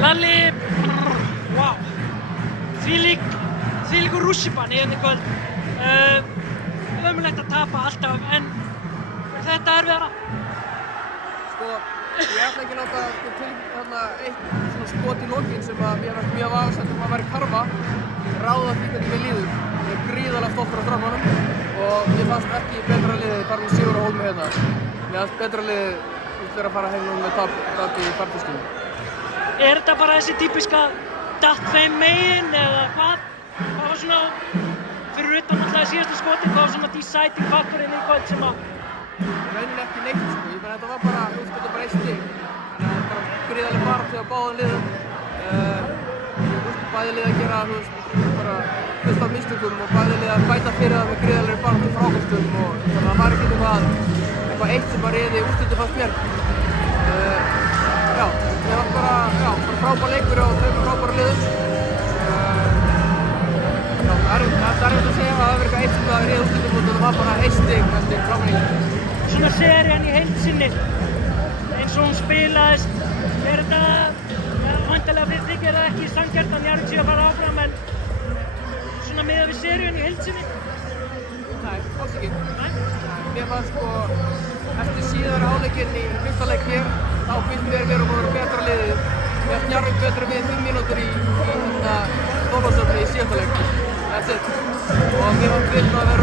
Lalli, wow, þvílíkur rússíbani hérna í kvöld. Ömurlegt að tapa alltaf, en er þetta erfiðara? Sko, ég ætla ekki að láta til þarna eitt svona skot í lokin sem að mér fannst mjög vafasamt að væri karfa, ráða því hvernig mér líður. Ég er gríðarlega stoltur af Frammanum og mér fannst ekki betra liðið fara með sigur á Hólmi hérna. Mér fannst betra liðið vera að fara heim núna með tap í farteskinu. Er þetta bara þessi típiska datt þeim megin eða hvað? Hvað var svona, fyrir utan alltaf síðasta skotin, hvað var svona deciding faktorinn í kvöld sem að... Rauninni ekki neitt sko, ég meina þetta var bara, þetta var bara eitt stig. Þannig að þetta var bara gríðarlega baráttu á báðum liðum. Bæði lið að gera, bara fullt af mistökum og bæði lið að bæta fyrir það með gríðarlegri baráttu frákostum og þannig að það var ekki eitthvað eitt sem bara réði úrslitin fannst mér. Já, það var bara frábær leikur og tveimur frábæra liðum. Já, það er erfitt að segja að það var eitthvað eitt sem réði úrslitin og það var bara eitt stig eftir Frammanning. Svona serían í heild sinni, eins og hún spilaðist, er þetta, væntanlega fyrir þig er það ekki sanngjarnt að Njarðvík sé að fara áfram, en svona miðað við serían í heild sinni? Nei, alls ekki. Mér fannst sko, eftir síðari hálfleikinn í fyrsta leik hér, þá finnst mér við erum að vera betra liðið. Mér fannst Njarðvík betra við 5 mínútur í Þorlákshöfn í síðasta leik. That's it. Og mér fannst við að vera